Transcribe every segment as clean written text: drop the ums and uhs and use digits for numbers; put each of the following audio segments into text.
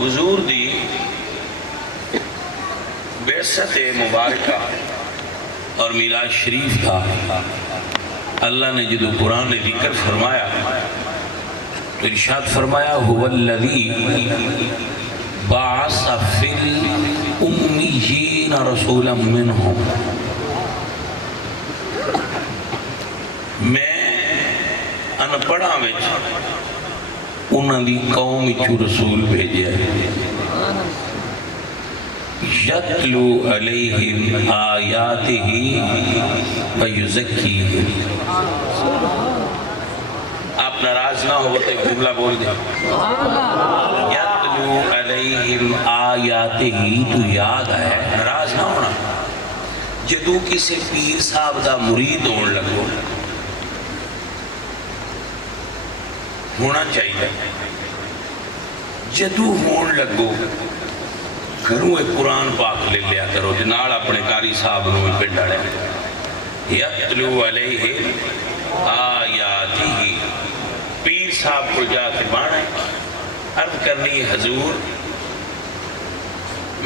حضور دی بعثت مبارکہ اور میلاد شریف تھا. اللہ نے جدو قرآن نے ذکر فرمایا تو ارشاد فرمایا هو الذی بعث فی الامیین رسولا منہم. میں انپڑھاں وچ انہاں دی قوم وچوں رسول بھیجیا ہے. یتلو علیہم آیاتہ ویزکیہم. آپ ناراض نہ ہو تو ایک جملہ بول دیں. یتلو علیہم آیاتہ تو یاد ہے، ناراض نہ ہونا. جدو کسی پیر صاحب دا مرید ہون لگو ہونا چاہیے. جدو ہون لگو گھروں ایک قرآن پاک لے لیا کرو جنال اپنے قاری صاحب نوی پہ ڈالے. یتلو علیہ آیاتہ. پیر صاحب کو جا کے بانے عرض کرنی حضور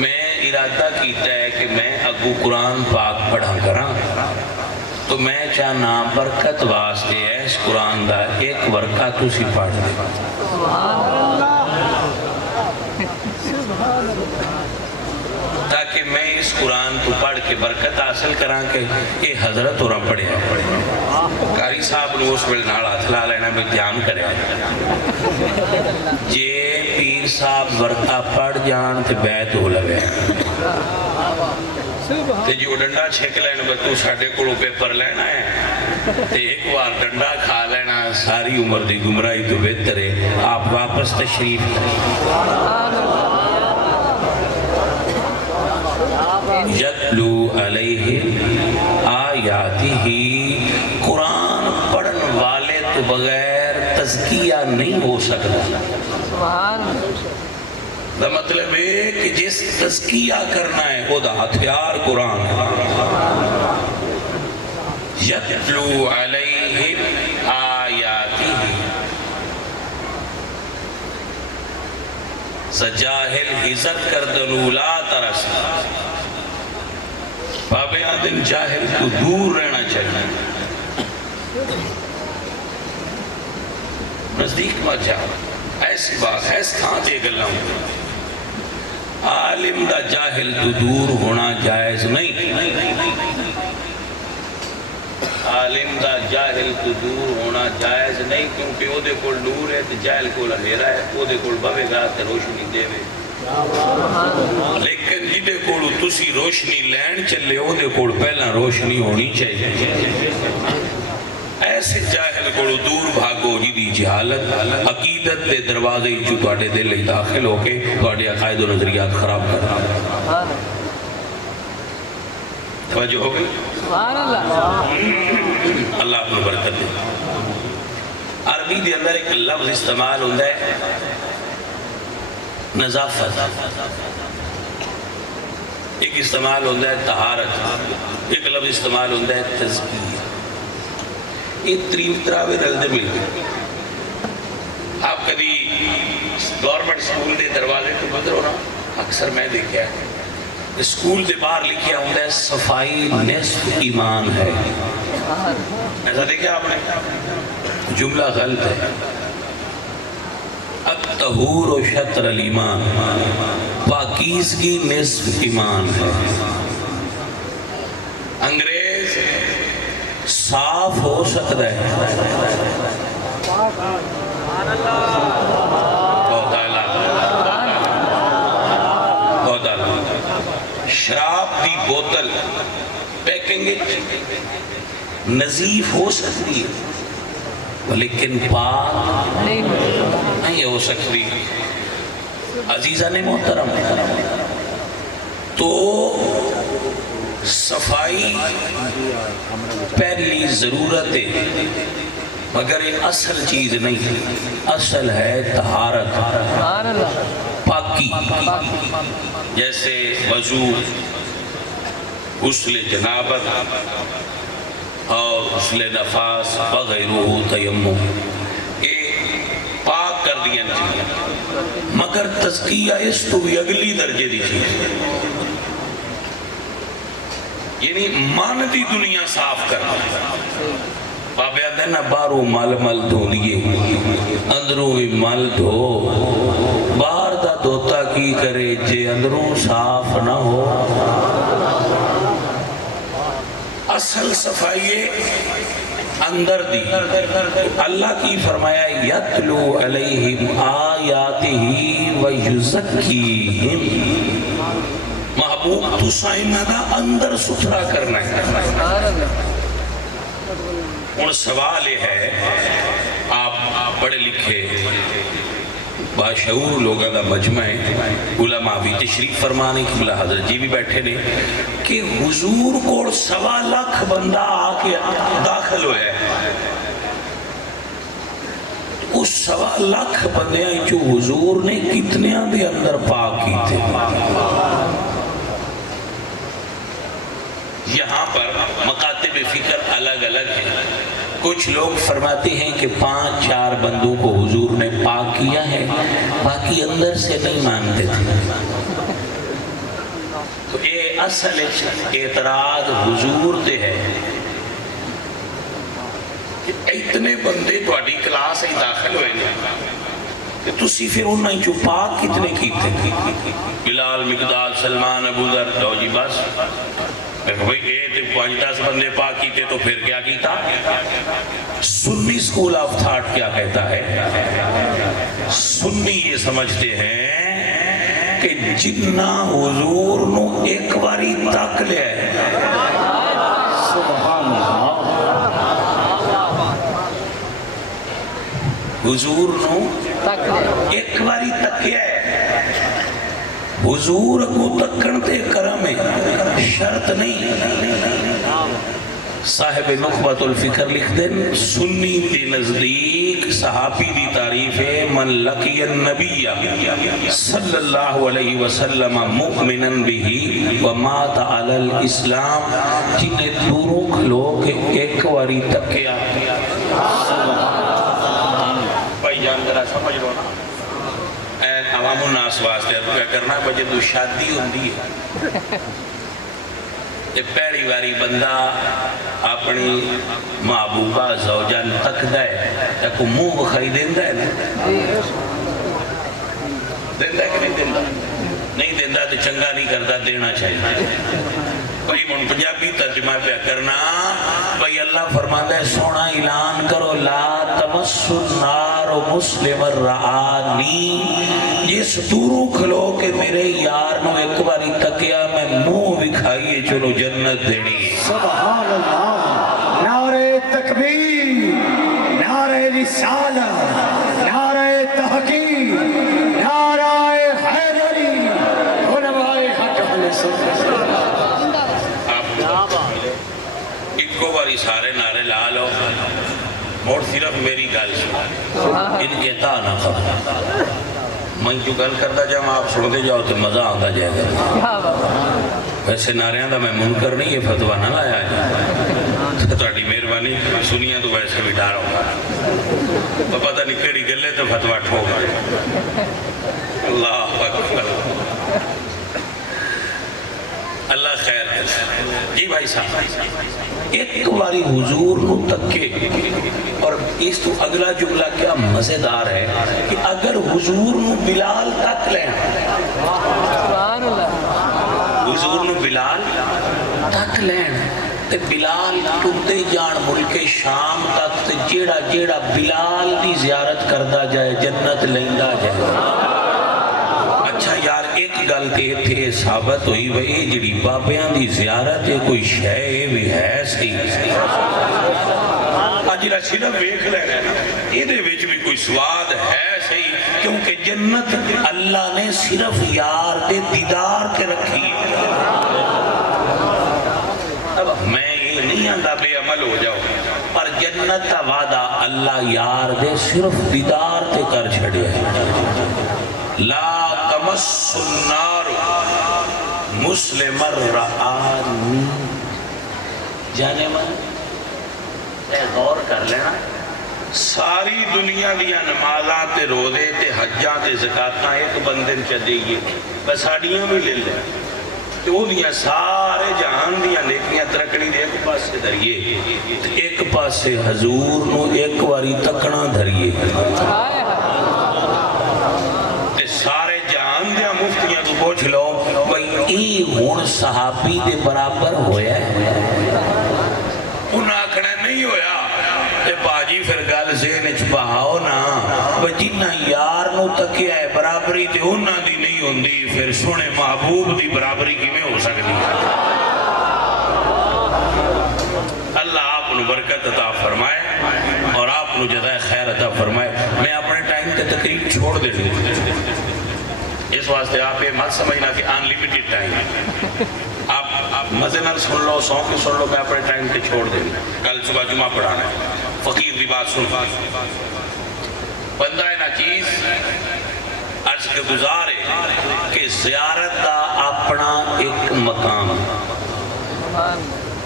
میں ارادہ کیتا ہے کہ میں اگو قرآن پاک پڑھا کرا تو میں چاہنا برکت واسطے اس قرآن دا ایک ورقہ تو سی پڑھ دے. تاکہ میں اس قرآن کو پڑھ کے برکت حاصل کران کہ یہ حضرت اور پڑھے قاری صاحب نے اس ویل نال ہاتھ لا لینا بھی دھیان کرے. جے پیر صاحب ورقہ پڑھ جان تے بیت ہو لگے تے جو ڈنڈا چھک لینا بھی تو ساڑھے کڑوں پیپر لینا ہے تے ایک بار ڈنڈا کھا لینا ساری عمر دی گمراہی تو بہتر ہے. آپ واپس تشریف کریں. یتلو علیہ آیاتہ. قرآن پڑھن والے تو بغیر تزکیہ نہیں ہو سکتا. دا مطلب ہے کہ جس تزکیہ کرنا ہے وہ دا ہتھیار قرآن. یتلو علیہ آیاتہ. سجاہل عزت کردنو لا ترس. بابے آدم جاہل کو دور رہنا چاہیے. نزدیک مت جاؤ. ایسی بات ایس تھا جے گلہ ہوں. عالم دا جاہل تو دور ہونا جائز نہیں. عالم دا جاہل تو دور ہونا جائز نہیں کیونکہ او دے کول نور ہے تے جاہل کول اندھیرا ہے. او دے کول بھوے گا تے روشنی دے وے. لیکن جدے کوڑو تسی روشنی لین چلے ہو دے کوڑ پہلا روشنی ہونی چاہیے. ایسے جاہل کوڑو دور بھاگو جدی جہالت عقیدت دے دروازے جو تواڈے دل داخل ہو کے تواڈے عقائد و نظریات خراب کر رہا. توجہ ہو گئی. اللہ اپنے برکت دے. عربی دے اندر ایک لفظ استعمال ہوتا ہے نظافت. ایک استعمال ہوتا ہے طہارت. ایک لفظ استعمال ہوتا ہے تزکیہ. یہ ترین تراوے رلدے مل گئے. آپ کبھی گورنمنٹ سکول دے دروازے تو بدر ہو رہا اکثر میں دیکھا ہے سکول دے باہر لکھیا ہوتا ہے صفائی نصف ایمان ہے. ایسا دیکھا آپ نے؟ جملہ غلط ہے. الطہور و شطر الایمان. پاکیزگی نصف ایمان ہے. انگریز صاف ہو سکتا ہے. بہت اعلیٰ. شراب دی بوتل پیکنگ نظیف ہو سکتی ہے لیکن پاک نہیں ہو سکتی. عزیزان محترم تو صفائی پہلی ضرورت ہے مگر یہ اصل چیز نہیں. اصل ہے طہارت پاکی. جیسے وضو غسل جنابت اور غسل نفاس وغیرہ تیمم یہ پاک کر دیا. مگر تزکیہ اس تو بھی اگلی درجے دی چیز ہے، یعنی مان دی دنیا صاف کرنا۔ بابے آدھے نا بارو مل مل دھو لیے اندروں بھی مل دھو، باہر دا دھوتا کی کرے جے اندروں صاف نہ ہو۔ اصل صفائی اندر دی، اللہ کی فرمایا یتلو علیہم آیاتہ ویزکیہم، محبوب تو سائنہ دا اندر ستھرا کرنا ہے۔ ان سوال یہ ہے، آپ پڑھے لکھے باشعور لوگوں کا مجمع ہے، علماء بھی تشریف فرمانے کی بلا حضرت جی بھی بیٹھے نے، کہ حضور کو 1.25 لاکھ بندہ آکے داخل ہوئے ہیں، اس 1.25 لاکھ بندے ہیں جو حضور نے کتنے دے اندر پاک کی تھے۔ یہاں پر مکاتب فکر الگ الگ ہیں، کچھ لوگ فرماتے ہیں کہ 5-4 بندوں کو حضور نے پاک کیا ہے، باقی اندر سے نہیں مانتے تھے۔ تو یہ اصل اعتراض حضور دے ہے کہ اتنے بندے تو اڈی کلاس ہی داخل ہوئے کہ تسی پھر انہیں جو پاک کتنے کی تھے؟ بلال، مقداد، سلمان، ابو ذر، لو جی بس بھئی یہ 5-10 بندے پاک کیتے تو پھر کیا کیتا؟ سنی سکول آف تھاٹ کیا کہتا ہے؟ سنی یہ سمجھتے ہیں کہ جنہ حضور نو ایک باری تک لے سبحان اللہ، حضور نو ایک باری تکیا ہے، حضور کو تکن تے کرم ہے، شرط نہیں۔ صاحب نخبۃ الفکر لکھ دیں، سنی تے نزدیک صحابی دی تعریف ہے، من لقی النبی صلی اللہ علیہ وسلم مؤمنا بہی ومات علی الاسلام، جنہیں دوروں کھلو کہ ایک واری تکیا۔ بھائی جان ذرا سمجھ لو نا، عوام الناس واسطے کیا کرنا، بجے تو شادی ہوندی ہے، یہ پہلی باری بندہ اپنی محبوبہ زوجہ تک دے یا کو منہ بخائی دیندہ ہے نا، دیندہ ہے کہ نہیں دیندہ؟ نہیں دیندہ تو چنگا نہیں کرتا، دینا چاہیے۔ کوئی من پنجابی ترجمہ پہ کرنا، بھئی اللہ فرماتا ہے سونا اعلان کرو، لا تمس النار مسلم الرعانی، جس دوروں کھلو کہ میرے یار نو ایک باری تکیا میں منہ بکھائیے چلو جنت دینی۔ سبحان اللہ، نعرہ تکبیر، نعرہ رسالت، نعرہ تحقیق، نعرہ حیدری، علماء حق اہل سنت۔ ایک باری سارے نعرے لا لو، اور صرف میری گل سن، ان کے تا نہ خبر، میں جو گل کرتا جاؤں آپ سنتے جاؤ تو مزہ آتا جائے گا۔ ویسے نعریاں دا میں منکر نہیں، یہ فتوہ نہ لایا جائے، تو اڈی مہربانی سنیا تو ویسے بھی ڈارا ہوگا، تو پتہ نہیں کیڑی گلے تو فتوہ ٹھوکا۔ اللہ اکبر، اللہ خیر ہے۔ جی بھائی صاحب، ایک باری حضور کو تکے، اور اس تو اگلا جملہ کیا مزیدار ہے کہ اگر حضور نو بلال تک لیں، حضور نو بلال تک لیں، تے بلال ٹوٹے جان ملک شام تک، تے جیڑا جیڑا بلال دی زیارت کردہ جائے جنت لیندہ جائے۔ اچھا یار ایک گل تھے ثابت ہوئی وہی جڑی بابیاں دی زیارت ہے کوئی شے بھی ہے سی، اجلا صرف ویکھ لے رہے نا، یہ دے وچ بھی کوئی سواد ہے سی، کیونکہ جنت اللہ نے صرف یار دے دیدار کے رکھی ہے۔ اب میں یہ نہیں آندہ بے عمل ہو جاؤ، پر جنت کا وعدہ اللہ یار دے صرف دیدار تے کر چھڑے ہیں۔ لا تمس النار مسلم الرعانی، جانے من غور کر لینا، ساری دنیا دیا نمازاں تے روزے تے حجاں تے زکاتاں ایک بندے چ دئیے بس ساڑیاں بھی لے لیں تو وہ دیا سارے جہان دیا نیکیاں ترکڑی دے ایک پاس سے دھریے ایک پاس سے حضور نو ایک واری تکنا دھریے تے سارے جہان دیا مفتیاں تو پوچھ لو بھئی ای ہون صحابی دے برابر ہویا ہے انہاں آکھنا نہیں ہویا تے باجی پھر گل ذہن وچ بہاؤ نا جنہ یار نو تکیا ہے برابری تے انہاں دی نہیں ہوندی پھر سونے محبوب دی برابری کی میں ہو سکتی اللہ آپ نو برکت عطا فرمائے اور آپ نو جزائے خیر عطا فرمائے میں اپنے ٹائم تے تقریب چھوڑ دے دوں اس واسطے آپ یہ مت سمجھنا کہ انلیمیٹڈ ٹائم ہے آپ مزے نال سن لو سو کے سن لو میں اپنے ٹائم تے چھوڑ دے کل صبح جمعہ پڑھانا ہے فقیر دی بات سن بندہ نا چیز عرض کے گزارے کہ زیارت دا اپنا ایک مقام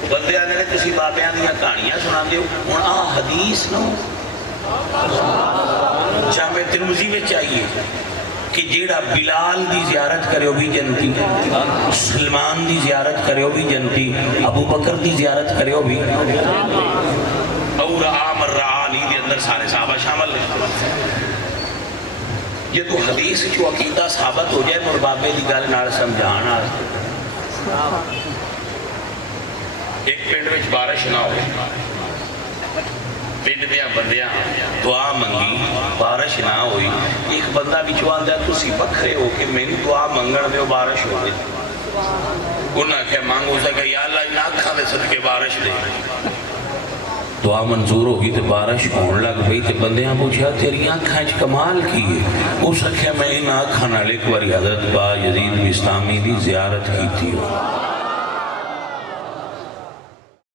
بندے آنے کسی بابیاں دیا کہانیاں سنا دے ہوں آ حدیث نو جامع ترمذی میں چاہیے کہ جیڑا بلال دی زیارت کرے ہو بھی جنتی سلمان دی زیارت کرے ہو بھی جنتی ابو بکر دی زیارت کرے ہو بھی اور عامر رعانی دے اندر سارے صحابہ شامل ہیں یہ تو حدیث جو عقیدہ ثابت ہو جائے اور بابے دی گل نال سمجھانا ایک پنڈ وچ بارش نہ ہو پنڈ دیا بندیاں دعا منگی بارش نہ ہوئی ایک بندہ بھی جو آندھا تسی بکھرے ہو کہ میں دعا منگن دے بارش ہو گئی انہاں کہ مانگو سکا یا اللہ انہاں اکھاں دے صدقے بارش دے دعا منظور ہوگی تے بارش ہون لگ بھئی تے بندیاں پوچھا تیری آنکھاں چ کمال کی ہے اس رکھے میں انہاں اکھاں نال ایک باری حضرت با یزید بستامی دی زیارت کی تھی